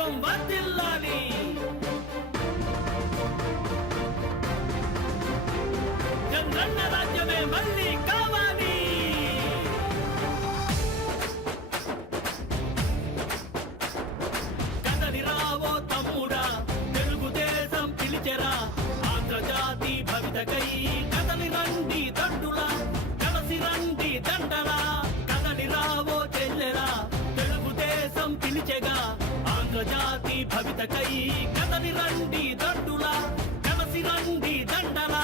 ధర్మం వర్ధిల్లాలి. జగనన్న రాజ్యమే మళ్ళీ కావాలి. కదలి రావో తమ్ముడా, తెలుగుదేశం పిలిచెరా. ఆంధ్రజాతి భవితకై కదలి రండి దండులా, కలసి రండి దండలా. కదలి రావో చెల్లెరా, తెలుగుదేశం పిలిచెగా. ఆంధ్రజాతి భవితకై కదలి రండి దండులా, కలసి రండి దండలా.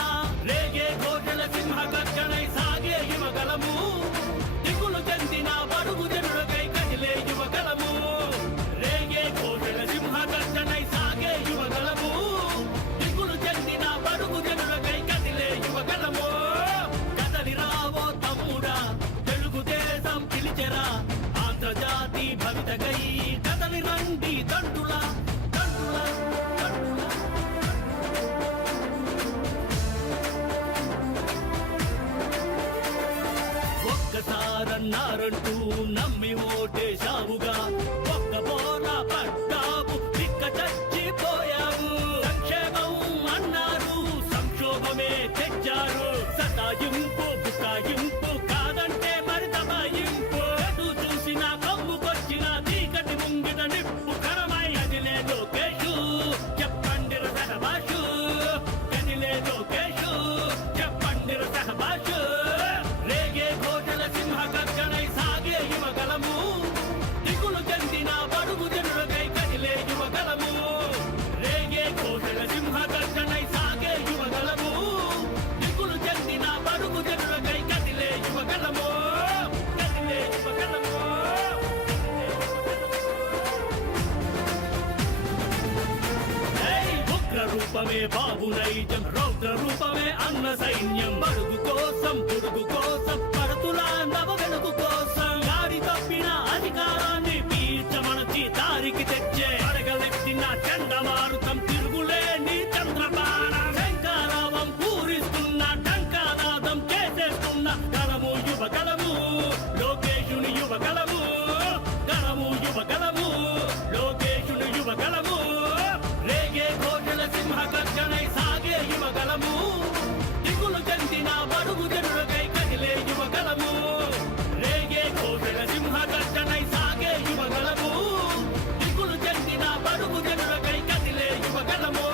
రేగే ఘోషల సింహ గర్జనై సాగే యువగలము, దిగులు చెందిన బడుగు జనులకై కదిలే యువగలము. రేగే ఘోషల సింహ గర్జనై సాగే యువగలము, దిగులు చెందిన బడుగు జనులకై కదిలే యువగలము. కదలి రావో తమ్ముడా, తెలుగుదేశం పిలిచెరా. ఆంధ్రజాతి భవితకై కదలి రండి దండులా, దండులా, దండులా. ఒక్కసారన్నారంటూ నమ్మి ఓటేశావుగా, ఒక్క బోర పడ్డావు, పిక్క చచ్చిపోయావు. సంక్షేమం అన్నారు, సంక్షోభమే తెచ్చారు. సతాయింపు బుకాయింపు కాదంటే మరి దబాయింపు. ఎటు చూసిన కమ్ముకొచ్చిన చీకటి ముంగిట నిప్పు కరమై కదిలే లోకేషు, చెప్పండి సహబాషు. కదిలే లోకేషు, చెప్పండి సహబాషు. రేగే ఘోషల సింహ గర్జనై సాగే యువగలము, దిగులు చెందిన బడుగు జనులకై కదిలే యువగలము. రేగే ఘోషల సింహ గర్జనై సాగే యువగలము, దిగులు చెందిన బడుగు జనులకై కదిలే యువగలము. కదిలే యువగలము. ఉగ్ర రూపమే బాబు నైజం, రౌద్ర రూపమే అన్న సైన్యం. బడుగు కోసం పురుగు కోసం పడుతుల నవ వెలుగు కోసం గాడి తప్పిన అధికారాన్ని పీల్చమనచి దారికి తెచ్చే అడగలెత్తిన చండమారుతం, తిరుగులేని చంద్రబాణం. శంకారావం పూరిస్తున్న డంకానాదం చేసేస్తున్న గలము యువగలము, లోకేశుని యువగలము. గలము యువగలము, లోకేశుని యువగలము. రేగే ఘోషల సింహ గర్జనై సాగే యువగలము, దిగులు చెందిన బడుగు జనులకై కదిలే యువగలము. రేగే ఘోషల సింహ గర్జనై సాగే యువగలము, దిగులు చెందిన బడుగు జనులకై కదిలే యువగలము.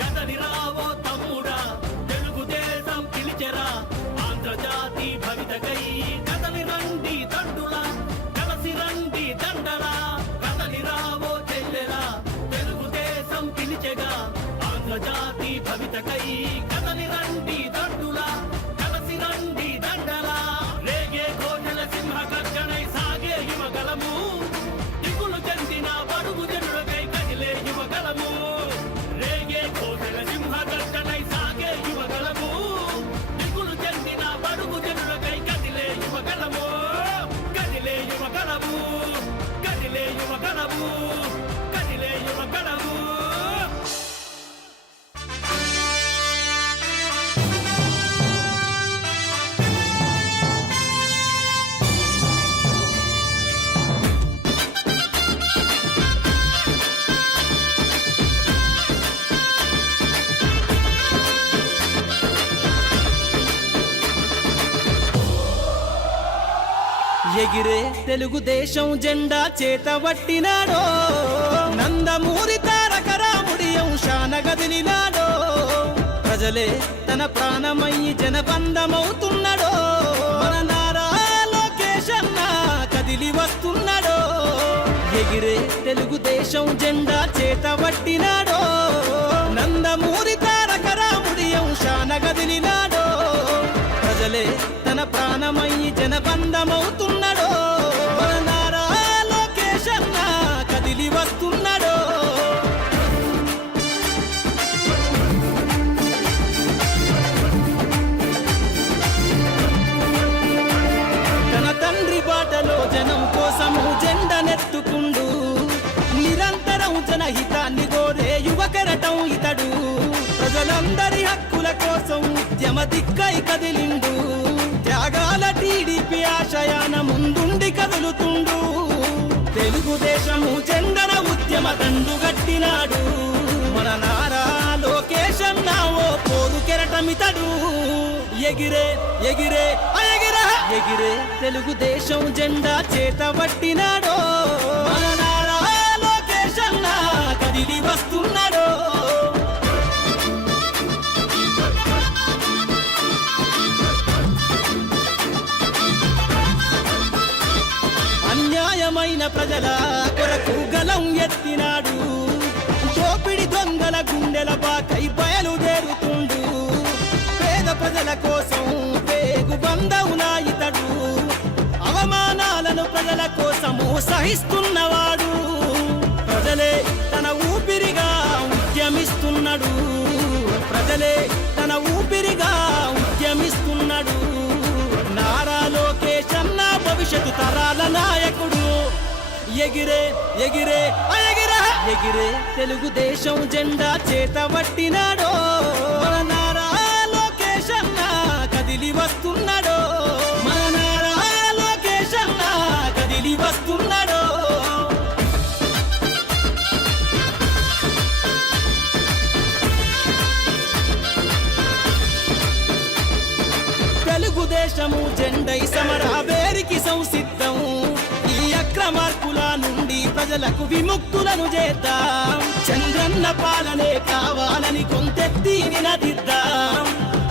కదలి రావో తమ్ముడా, తెలుగుదేశం పిలిచెరా. ఆంధ్రజాతి భవితకై కదలి రండి దండులా, కలసి రండి దండలా. కదలి రావో చెల్లెలా, తెలుగుదేశం పిలిచెగా. ఆంధ్రజాతి భవితకై కదలి రండి దండులా, కలసి రండి దండలా. రేగే ఘోషల సింహ గర్జనై సాగే యువగలము, దిగులు చెందిన బడుగు జనులకై కదిలే యువగలము. రేగే ఘోషల సింహ గర్జనై సాగే యువగలము, దిగులు చెందిన బడుగు జనులకై కదిలే యువగలము. కదిలే యువగలము, కదిలే యువగలము, కదిలే యువగలము. ఎగిరే తెలుగుదేశం జెండా చేతబట్టినాడో, నందమూరి తారక రాముడి అంశాన గదిలినాడో. ప్రజలే తన ప్రాణమయ్యి జనబంధమవుతున్నాడో, మన నారా లోకేష్ అన్న కదిలి వస్తున్నాడో. ఎగిరే తెలుగుదేశం జెండా చేతబట్టినాడో, నందమూరి తారక రాముడి అంశాన గదిలినాడో. ప్రజలే తన ప్రాణమయ్యి జనబంధమవుతున్నాడో, మన నారా లోకేష్ అన్న కదిలి వస్తున్నాడో. తన తండ్రి బాటలో జనం కోసము జెండనెత్తుకుండు, నిరంతరం జనహితాన్ని కోరే యువకరటం ఇతడు. ప్రజలందరి హక్కుల కోసం ఉద్యమ దిక్కై కదిలిండు, త్యాగాల టీడీపీ ఆశయాన ముందుండి కదులుతుండు. తెలుగుదేశము జెండన ఉద్యమ ఇతడు ఎగిరే ఎగిరే ఎగిరే ఎగిరే తెలుగుదేశం జెండా చేతబట్టినాడో మన నారా లోకేష్ అన్న కదిలి వస్తున్నాడో. అన్యాయమైన ప్రజల కొరకు గలం ఎత్తినాడు, దోపిడి దొంగల గుండెల బాకై బయలుదేరుతుండు, పేద ప్రజల కోసం పేగు బంధవునా ఇతడు, అవమానాలను ప్రజల కోసము సహిస్తున్నవాడు, ప్రజలే తన ఊపిరిగా ఉద్యమిస్తున్నాడు, ప్రజలే తన ఊపిరిగా ఉద్యమిస్తున్నాడు. నారా లోకేష్ అన్న భవిష్యత్తు తరాల నాయకుడు, ఎగిరే ఎగిరే ఎగిరే ఎగిరే తెలుగుదేశం జెండా చేతబట్టినాడో మన నారా లోకేష్ అన్న కదిలి వస్తున్నాడో, మన నారా లోకేష్ అన్న కదిలి వస్తున్నాడో. తెలుగుదేశము జెండై సమర వేరికి సంసిద్ధం, ఈ అక్రమార్కుల నుండి ప్రజలకు విముక్తులను చేద్దాం, చంద్రన్న పాలనే కావాలని కొంతెత్తి నినదిద్దాం,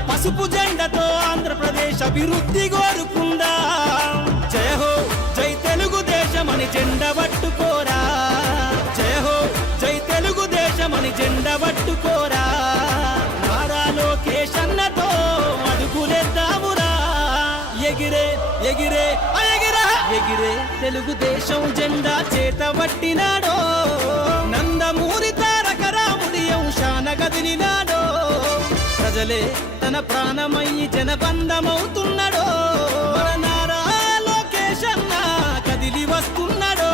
పసుపు జెండతో ఆంధ్రప్రదేశ్ అభివృద్ధి కోరుకుందాం. జయ హో జై తెలుగుదేశం అని జెండ పట్టుకోరా, జయ హో జై తెలుగుదేశం అని జెండ పట్టుకోరా, నారా లోకేష్ అన్నతో అడుగులేద్దామురా. ఎగిరే ఎగిరే ఎగిరే ఎగిరే తెలుగుదేశం జెండా చేతబట్టినాడో, నందమూరి తారక రాముడి అంశాన కదిలినాడో, ప్రజలే తన ప్రాణమయ్యి జనబంధమవుతున్నాడో, మన నారా లోకేష్ అన్న కదిలి వస్తున్నాడో,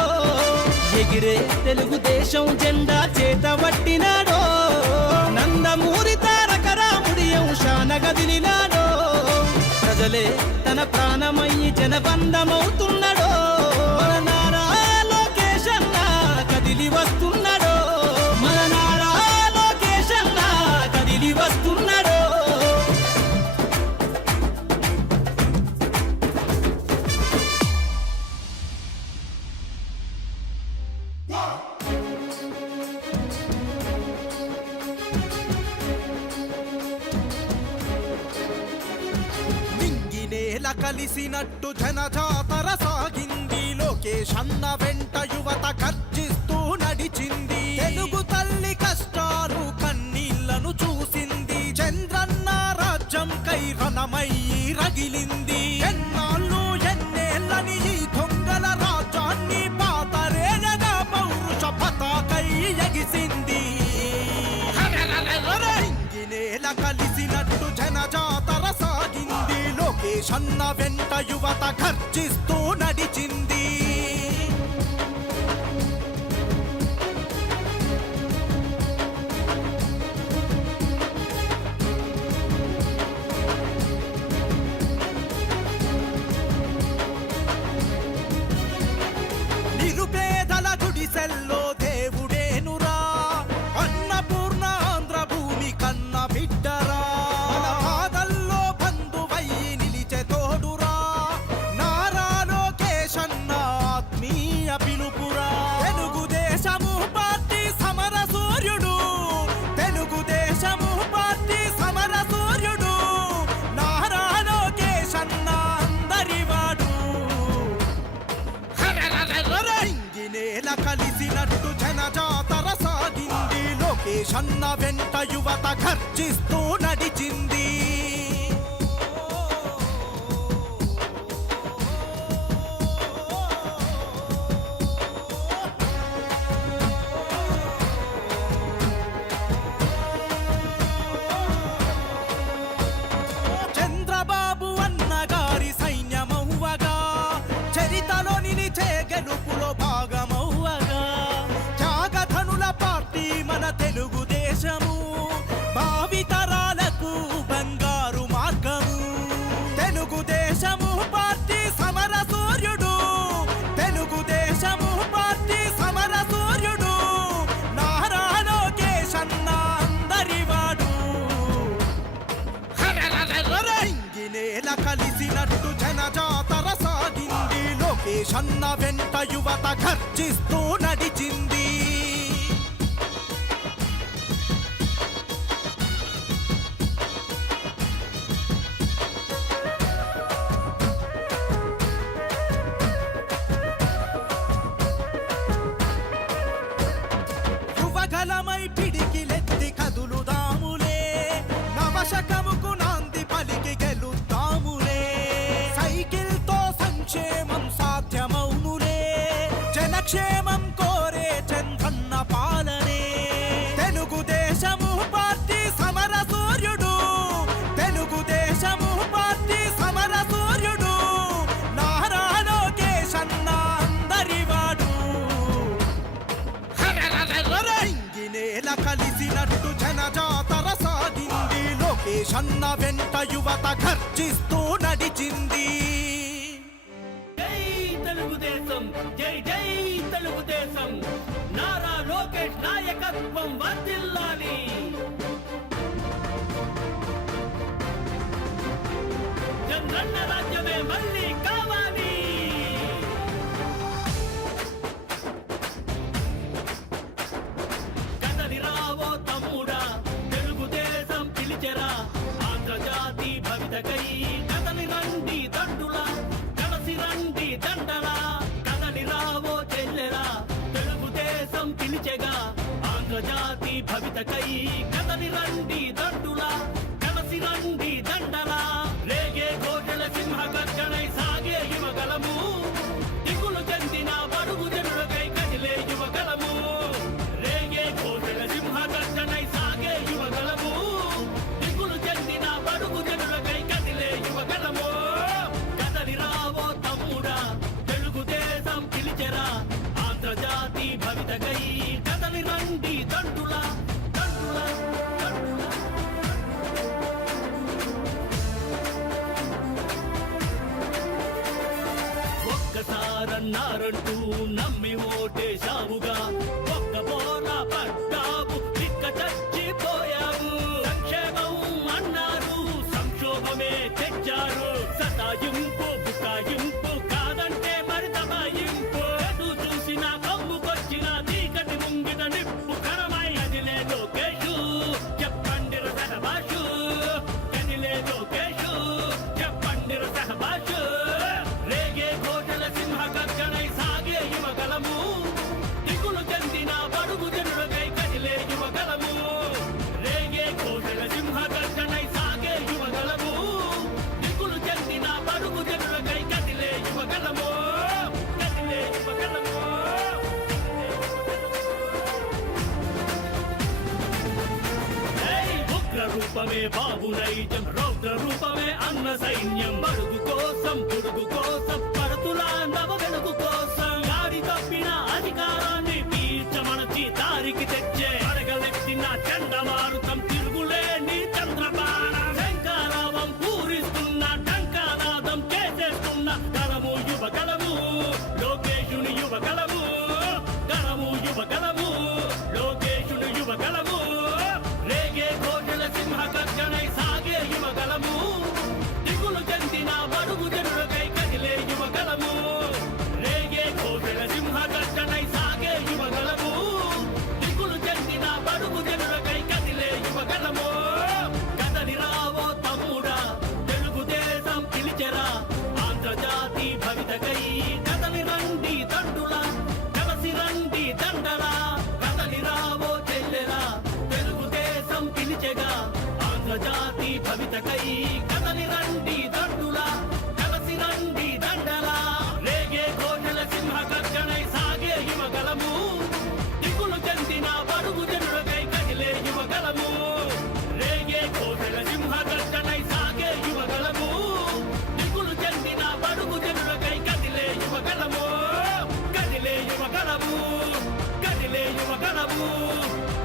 ఎగిరే తెలుగుదేశం జెండా చేతబట్టినాడో, నందమూరి తారక రాముడి అంశాన కదిలినాడో, ప్రజలే తన ప్రాణమయ్యి జనబంధమవుతున్నాడో, మన నారా లోకేష్ అన్న కదిలి వస్తున్నాడో, మన నారా లోకేష్ అన్న కదిలి వస్తున్నాడో. నేల కలిసినట్టు జనజాతర సాగింది, లోకేష్ అన్న వెంట యువత గర్జిస్తూ నడిచింది, తెలుగు తల్లి కష్టాలు కన్నీళ్లను చూసింది, చంద్రన్న రాజ్యం కై రణమయ్యి రగిలింది, ఎన్నాళ్ళు ఎన్నేళ్ళని ఈ దొంగల రాజ్యాన్ని పాతరేయగా పౌరుష పతాకై ఎగిసింది. నేల కలిసినట్టు జనజాతర సాగింది, లోకేష్ అన్న వెంట యువత గర్జిస్తూ నడిచింది. నిరుపేదల గుడిసెల్లో దేవుడేనురా, అన్నపూర్ణ ఆంధ్ర భూమి కన్న బిడ్డరా, మన బాధల్లో బంధువయ్యి నిలిచే తోడురా, నారా లోకేష్ అన్న ఆత్మీయ పిలుపురా, తెలుగుదేశము పార్టీ సమర సూర్యుడు, తెలుగుదేశము పార్టీ సమర సూర్యుడు, నారా లోకేష్ అన్న అందరివాడు. నేల కలిసినట్టు జనజాతర సాగింది, లోకేష్ అన్న వెంట యువత గర్జిస్తూ నడిచింది. చంద్రబాబు అన్నగారి సైన్యమవ్వగా, చరితలో నిలిచే గెలుపులో భాగమవ్వగా, త్యాగధనుల పార్టీ మన తెలుగుదేశము, భావితరాలకు కలిసినట్టు జనజాతర సాగింది. లోకేష్ అన్న వెంట యువత గర్జిస్తూ నడిచింది. యువగలమై పిడికిలెత్తి కదులుదాములే, నవశకముకు నాంది పలికి గెలుద్దాములే. సైకిల్ తో సంక్షేమం సాధ్యమౌనులే, జనక్షేమం కోరే చంద్రన్న పాలనే. తెలుగుదేశము పార్టీ సమర సూర్యుడు, తెలుగుదేశము పార్టీ సమర సూర్యుడు, నారా లోకేష్ అన్న అందరివాడు. ఇంగినేల కలిసినట్టు జనజాతర సాగింది. లోకేష్ అన్న వెంట యువత గర్జిస్తూ నడిచింది. జై తెలుగుదేశం, జై జై తెలుగుదేశం, నారా లోకేష్ నాయకత్వం వర్ధిల్లాలి. చంద్రన్న రాజ్యమే మళ్ళీ కావాలి. కదలి రావో తమ్ముడా, తెలుగుదేశం పిలిచెరా, ఆంధ్రజాతి భవితకై కదలి రండి దండులా, కలసి రండి దండలా. కదలి రావో చెల్లెరా, తెలుగుదేశం పిలిచెగా, ఆంధ్రజాతి భవితకై కదలి రండి దండులా, కలసి రండి దండలా. రేగే గోటల సింహ గర్జనై సాగే యువగలము, దిగులు చెందిన బడుగు జనులకై కదిలే యువగలము. రేగే గోటల సింహ గర్జనై సాగే యువగలము, దిగులు చెందిన బడుగు జనులకై కదిలే యువగలము. కదలి రావో తమ్ముడా, తెలుగుదేశం పిలిచెరా, ఆంధ్రజాతి భవితకై కదలి రండి దండులా, దండులా, దండులా. ఒక్కసారన్నారంటూ నమ్మి ఓటేశావుగా, ఒక్క బోల పడ్డావు, తిక్క చచ్చిపోయావు. సంక్షేమం అన్నారు, సంక్షోభమే తెచ్చారు. సతాయింపు బుకాయింపు కాదంటే మరి దబాయింపు. ఎటు చూసినా కమ్ముకొచ్చిన చీకటి ముంగిట నిప్పు కరమై కదిలే లోకేషు, చెప్పండి రసహబాషు, కదిలే లోకేషు, చెప్పండి రసహబాషు. రేగే ఘోషల సింహ గర్జనై సాగే యువగలము, దిగులు చెందిన బడుగు జనులకై కదిలే యువగలము. రేగే ఘోషల సింహ గర్జనై సాగే యువగలము, దిగులు చెందిన బడుగు జనులకై కదిలే యువగలము, కదిలే యువగలము. జై ఉగ్ర రూపమే బాబు నైజం, రౌద్ర రూపమే అన్న సైన్యం. బడుగు కోసం పుడుగు కోసం పడుతులా నవ వెలుగు కోసం, గాడి తప్పిన అధికారాన్ని పీల్చమణచి దారికి తెచ్చే అడగలెత్తిన చండమారుతం, తిరుగులేని చంద్రబాణ. శంకారావం పూరిస్తున్న టంకానాదం చేసేస్తున్న గలము యువగలము, లోకేశుని యువగలము, గలము యువగలము, లోకేశుని యువగలము. రేగే ఘోషల సింహ గర్జనై సాగే యువగలము, దిగులు చెందిన బడుగు జనులకై కదిలే యువగలము. రేగే ఘోషల సింహ గర్జనై సాగే యువగలము, దిగులు చెందిన బడుగు జనులకై కదిలే యువగలము. కదలి రావో తమ్ముడా, తెలుగుదేశం పిలిచెరా, ఆంధ్రజాతి భవితకై కదలి రండి దండులా, కలసి రండి దండలా. కదలి రావో చెల్లెరా, తెలుగుదేశం పిలిచెగా, ఆంధ్రజాతి భవితకై కదలి రండి దండులా, కలసి రండి దండలా. రేగే ఘోషల సింహ గర్జనై సాగే యువగలము, దిగులు చెందిన బడుగు జనులకై కదిలే యువగలము. రేగే ఘోషల సింహ గర్జనై సాగే యువగలము, దిగులు చెందిన బడుగు జనులకై కదిలే యువగలము, కదిలే యువగలము, కదిలే యువగలము,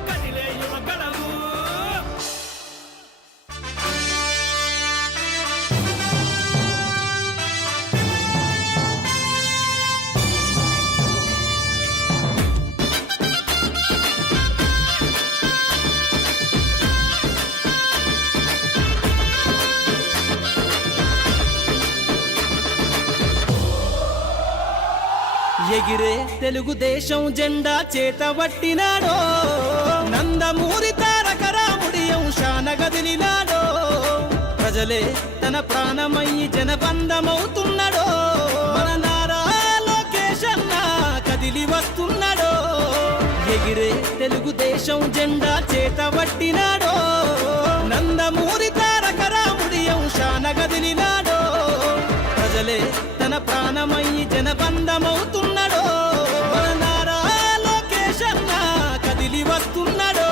కదిలే యువగలము. ఎగిరే తెలుగుదేశం జెండా చేతబట్టినాడో నందమూరి తారక రాముడి అంశాన గదిలినాడో ప్రజలే తన ప్రాణమయ్యి జనబంధమవుతున్నాడో మన నారా లోకేష్ అన్న కదిలి వస్తున్నాడో ఎగిరే తెలుగుదేశం జెండా చేతబట్టినాడో నందమూరి తారక రాముడి అంశాన గదిలినాడో ప్రజలే తన ప్రాణమయ్యి జనబంధమవుతున్నాడో మన నారా లోకేష్ అన్న కదిలి వస్తున్నాడో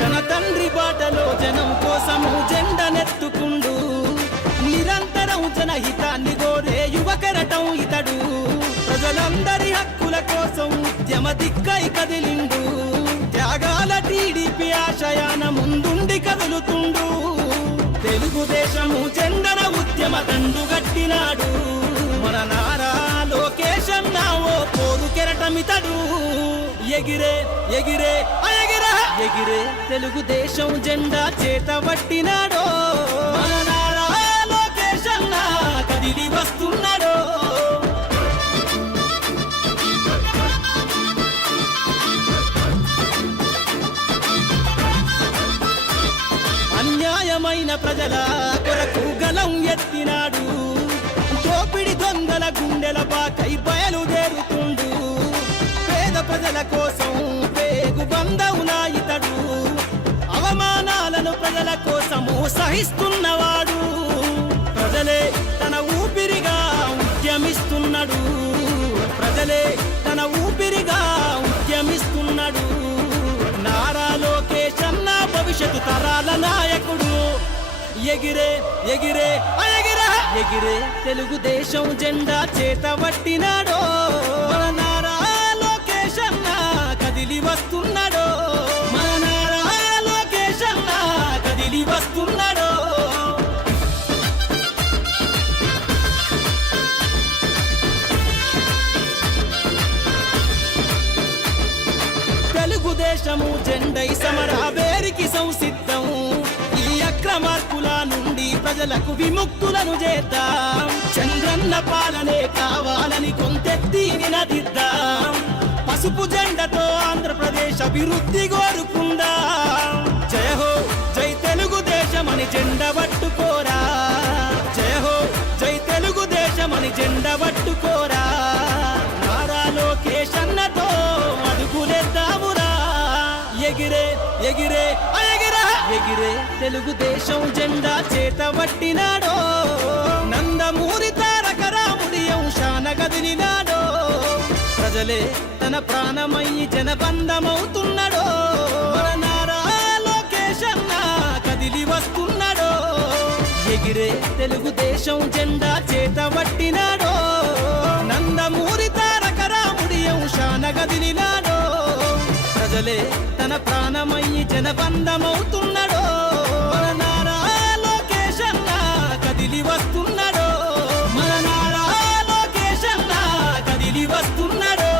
తన తండ్రి బాటలో జనం కోసము జెండనెత్తుకుండు నిరంతరం జనహితాన్ని కోరే యువకరటం ఇతడు ప్రజలందరి హక్కుల కోసం ఉద్యమ దిక్కై కదిలిండు త్యాగాల టీడీపీ ఆశయాన ముందుండి కదులుతుండు తెలుగుదేశము జెండన ఉద్యమ దండు గట్టినాడు మన నారా లోకేష్ అన్న ఓ పోరు కెరటమితడు ఎగిరే ఎగిరే ఎగిరే ఎగిరే తెలుగుదేశం జెండా చేతబట్టినాడో మన నారా లోకేష్ అన్న కదిలి వస్తున్నాడో అన్యాయమైన ప్రజల కొరకు గలం ఎత్తినాడు దోపిడి దొంగల గుండెల బాకై బయలుదేరుతుండు పేద ప్రజల కోసం పేగు బంధవునా ఇతడు అవమానాలను ప్రజల కోసము సహిస్తున్నవాడు ప్రజలే తన ఊపిరిగా ఉద్యమిస్తున్నాడు ప్రజలే తన ఊపిరిగా ఉద్యమిస్తున్నాడు నారా లోకేష్ అన్న భవిష్యత్తు తరాల నాయకుడు ఎగిరే ఎగిరే ఎగిరే ఎగిరే తెలుగుదేశం జెండా చేతబట్టినాడో మన నారా లోకేష్ అన్న కదిలి వస్తున్నాడో మన నారా లోకేష్ అన్న కదిలి వస్తున్నాడో తెలుగుదేశము జెండై సమరాబేరికి సంసిద్ధం ఈ అక్రమార్కుల నుండి ప్రజలకు విముక్తులను చేద్దాం చంద్రన్న పాలనే కావాలని కొంతెత్తి నినదిద్దాం పసుపు జెండతో ఆంధ్రప్రదేశ్ అభివృద్ధి కోరుకుందాం జయ హో జై తెలుగుదేశమని జెండ పట్టుకోరా జయ హో జై తెలుగుదేశమని జెండ పట్టుకోరా నారా లోకేష్ అన్నతో అడుగులేద్దామురా ఎగిరే ఎగిరే ఎగిరే ఎగిరే తెలుగుదేశం జెండా చేతబట్టినాడో నందమూరి తారక రాముడి అంశాన గదిలినాడో ప్రజలే తన ప్రాణమయ్యి జనబంధమవుతున్నాడో మన నారా లోకేష్ అన్న కదిలి వస్తున్నాడో ఎగిరే తెలుగుదేశం జెండా చేతబట్టినాడో నందమూరి తారక రాముడి అంశాన గదిలినాడో ప్రజలే తన ప్రాణమయ్యి జనబంధమవుతున్నాడో మన నారా లోకేష్ అన్న కదిలి వస్తున్నాడో మన నారా లోకేష్ అన్న కదిలి వస్తున్నాడో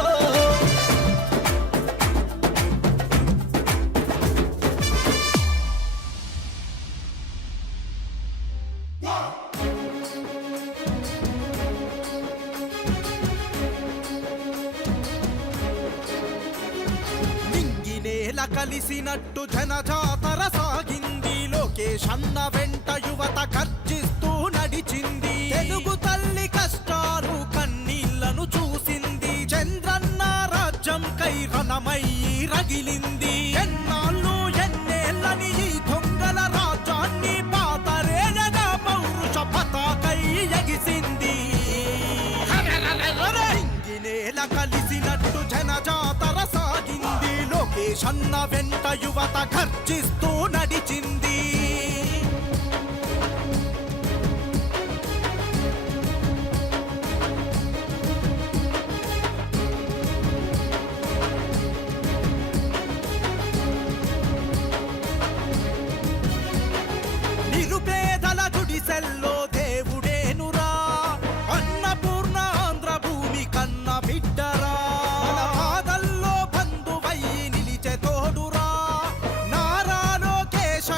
నింగినేల కలిసినట్టు జనజాతర సాగింది లోకేష్ అన్న వెంట యువత గర్జిస్తూ నడిచింది తెలుగు తల్లి కష్టాలు కన్నీళ్లను చూసింది చంద్రన్న రాజ్యం కై రణమై రగిలింది ఎన్నాళ్ళు ఎన్నేళ్ళని ఈ దొంగల రాజ్యాన్ని పాతరేయగా పౌరుష పతాకై ఎగిసింది ఇంగినేల కలిసినట్టు జనజాతర సాగింది లోకేష్ అన్న వెంట యువత గర్జిస్తూ నడిచింది నిరుపేదల గుడిసెల్లో దేవుడేనురా అన్నపూర్ణ ఆంధ్ర భూమి కన్న బిడ్డరా మన బాధల్లో బంధువై నిలిచే తోడురా నారా లోకేష్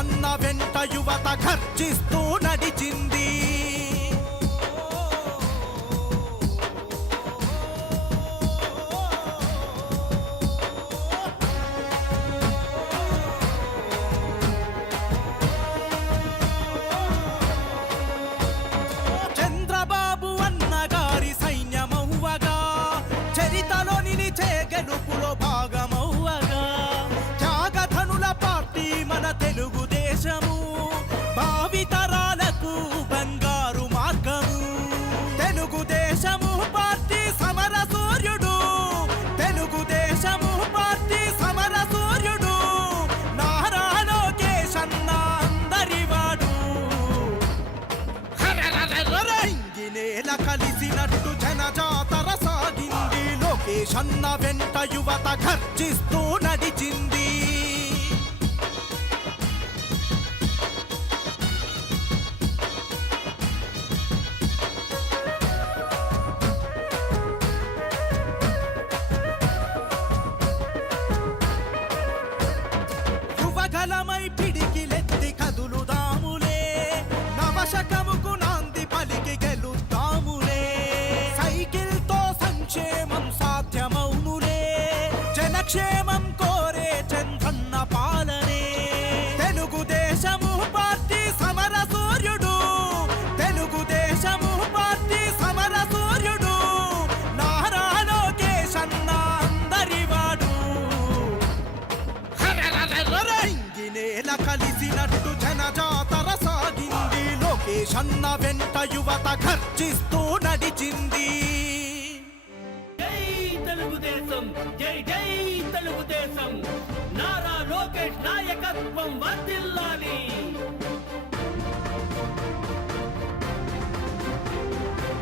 లోకేశన్న వెంట యువత గర్జిస్తూ నడిచింది. చంద్రబాబు అన్నగారి సైన్యమవ్వగా చరితలో నిలిచే గెలుపులో భాగమవ్వగా త్యాగధనుల పార్టీ మన తెలుగుదేశము భావితరాలకు బంగారు మార్గము. తెలుగుదేశము పార్టీ సమర సూర్యుడు, తెలుగుదేశము పార్టీ సమర సూర్యుడు, నారా లోకేశన్న అందరివాడు. ఇంగినేల కలిసినట్టు జనజాతర సాగింది. లోకేశన్న వెంట యువత గర్జిస్తూ నడిచింది. యువగలమై పిడికిలెత్తి కదులుదాములే, నవశకముకు నాంది పలికి గెలుద్దాములే. సైకిల్తో సంక్షేమం సాధ్యమౌనులే, జనక్షేమం కోరే చంద్రన్న పాలనే. తెలుగుదేశము పార్టీ సమర సూర్యుడు, తెలుగుదేశము పార్టీ సమర సూర్యుడు, నారా లోకేశన్న అందరివాడు. ఇంగినేల కలిసినట్టు జనజాతర సాగింది. లోకేశన్న వెంట యువత గర్జిస్తూ నడిచింది. జై తెలుగుదేశం, జై జై తెలుగుదేశం, నారా లోకేష్ నాయకత్వం వర్ధిల్లాలి.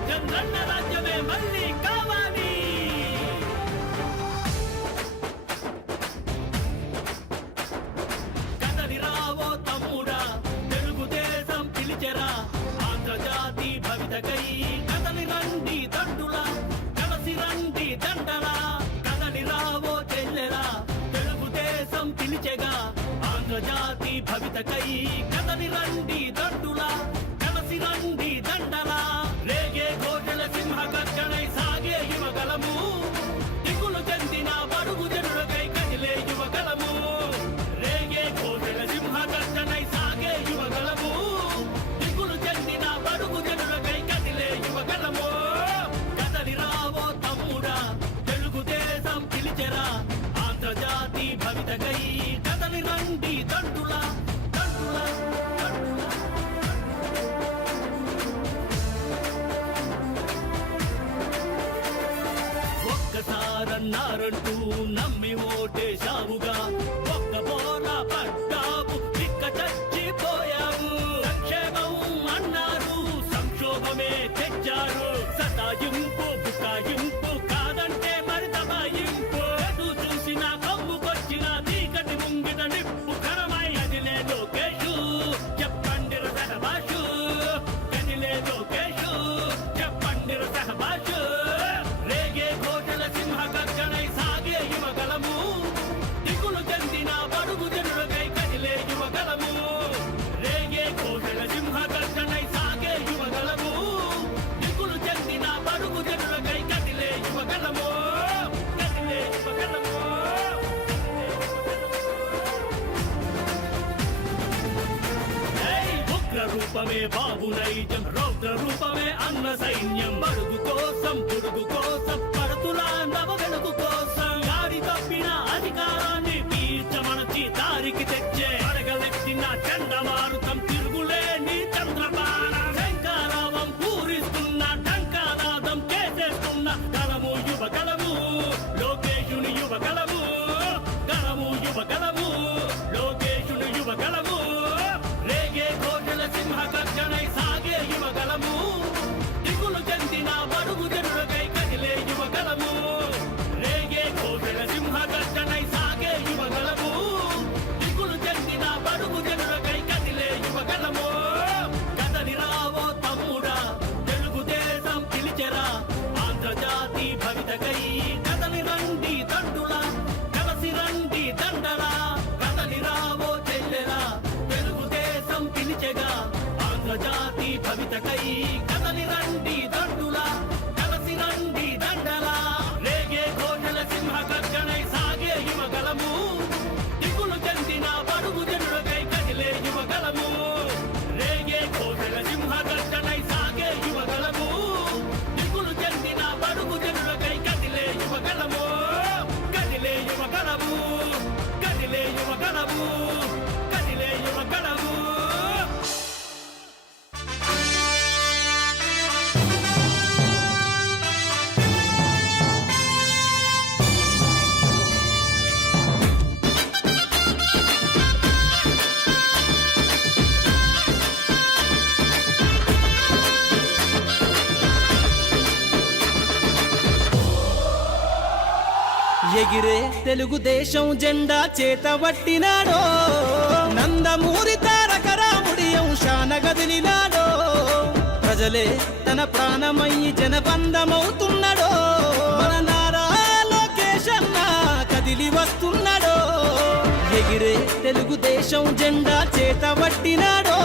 చంద్రన్న రాజ్యమే మళ్ళీ కావాలి. కదలిరావో తమ్ముడా, తెలుగుదేశం పిలిచెరా, ఆంధ్రజాతి భవితకై కదలి రండి దండులా, కలసి రండి దండలా. కదలిరావో చెల్లెలా, తెలుగుదేశం పిలిచెగా, ఆంధ్రజాతి భవితకై కదలి రండి దండులా, కలసి రండి దండలా. రేగే ఘోషల సింహ గర్జనై సాగే యువగలము, దిగులు చెందిన బడుగు జనులకై కదిలే యువగలము. రేగే ఘోషల సింహ గర్జనై సాగే యువగలము, దిగులు చెందిన బడుగు జనులకై కదిలే యువగలము. కదలిరావో తమ్ముడా, తెలుగుదేశం పిలిచెరా, ఆంధ్రజాతి భవితకై కదలి రండి దండులా, దండులా, దండులా. ఒక్కసారన్నారంటూ నమ్మి ఓటేశావుగా, ఒక్క బోర పడ్డావు, పిక్క చచ్చిపోయావు. సంక్షేమం అన్నారు, సంక్షోభమే తెచ్చారు. సతాయింపు బుకాయింపు కాదంటే మరి దబాయింపు. ఎటు చూసిన కమ్ముకొచ్చిన చీకటి ముంగిట నిప్పు కరమై అదిలే లోకేషు, చెప్పండి సహబాషు, కదిలే లోకేషు, చెప్పండి సహబాషు. రేగే ఘోషల సింహ గర్జనై సాగే యువగలము, దిగులు చెందిన బడుగు జనులకై కదిలే యువగలము. రేగే ఘోషల సింహ గర్జనై సాగే యువగలము, దిగులు చెందిన బడుగు జనులకై కదిలే యువగలము, కదిలే యువగలము. జై ఉగ్ర రూపమే బాబు నైజం, రౌద్ర రూపమే అన్న సైన్యం. బడుగు కోసం పుడుగు కోసం పడుతుల నవ వెలుగు కోసం, గాడి తప్పిన అధికారాన్ని పీల్చమనచి దారికి తెచ్చే అడగలెత్తిన చండమారుతం, తిరుగులేని చంద్రబాణ శంకారావం పూరిస్తున్న డంకానాదం చేసేస్తున్న గలము యువగలము, లోకేశుని యువగలము, గలము యువగలము, లోకేశుని యువగలము. రేగే ఘోషల సింహ గర్జనై సాగే యువగలము, దిగులు చెందిన బడుగు జనులకై కదిలే యువగలము. రేగే ఘోషల సింహ గర్జనై సాగే యువగలము, దిగులు చెందిన బడుగు జనులకై కదిలే భవితకై కదలి రండి దండులా కలసి రండి దండలా రేగే ఘోషల సింహ గర్జనై సాగే యువగలము దిగులు చెందిన బడుగు జనులకై కదిలే యువగలము రేగే ఘోషల సింహ గర్జనై సాగే యువగలము దిగులు చెందిన బడుగు జనులకై కదిలే యువగలము కదిలే యువగలము కదిలే యువగలము కదిలే యువగలము ఎగిరే తెలుగుదేశం జెండా చేతబట్టినాడో నందమూరి తారక రాముడి అంశాన గదిలినాడో ప్రజలే తన ప్రాణమయ్యి జనబంధమవుతున్నాడో మన నారా లోకేష్ అన్న కదిలి వస్తున్నాడో ఎగిరే తెలుగుదేశం జెండా చేతబట్టినాడో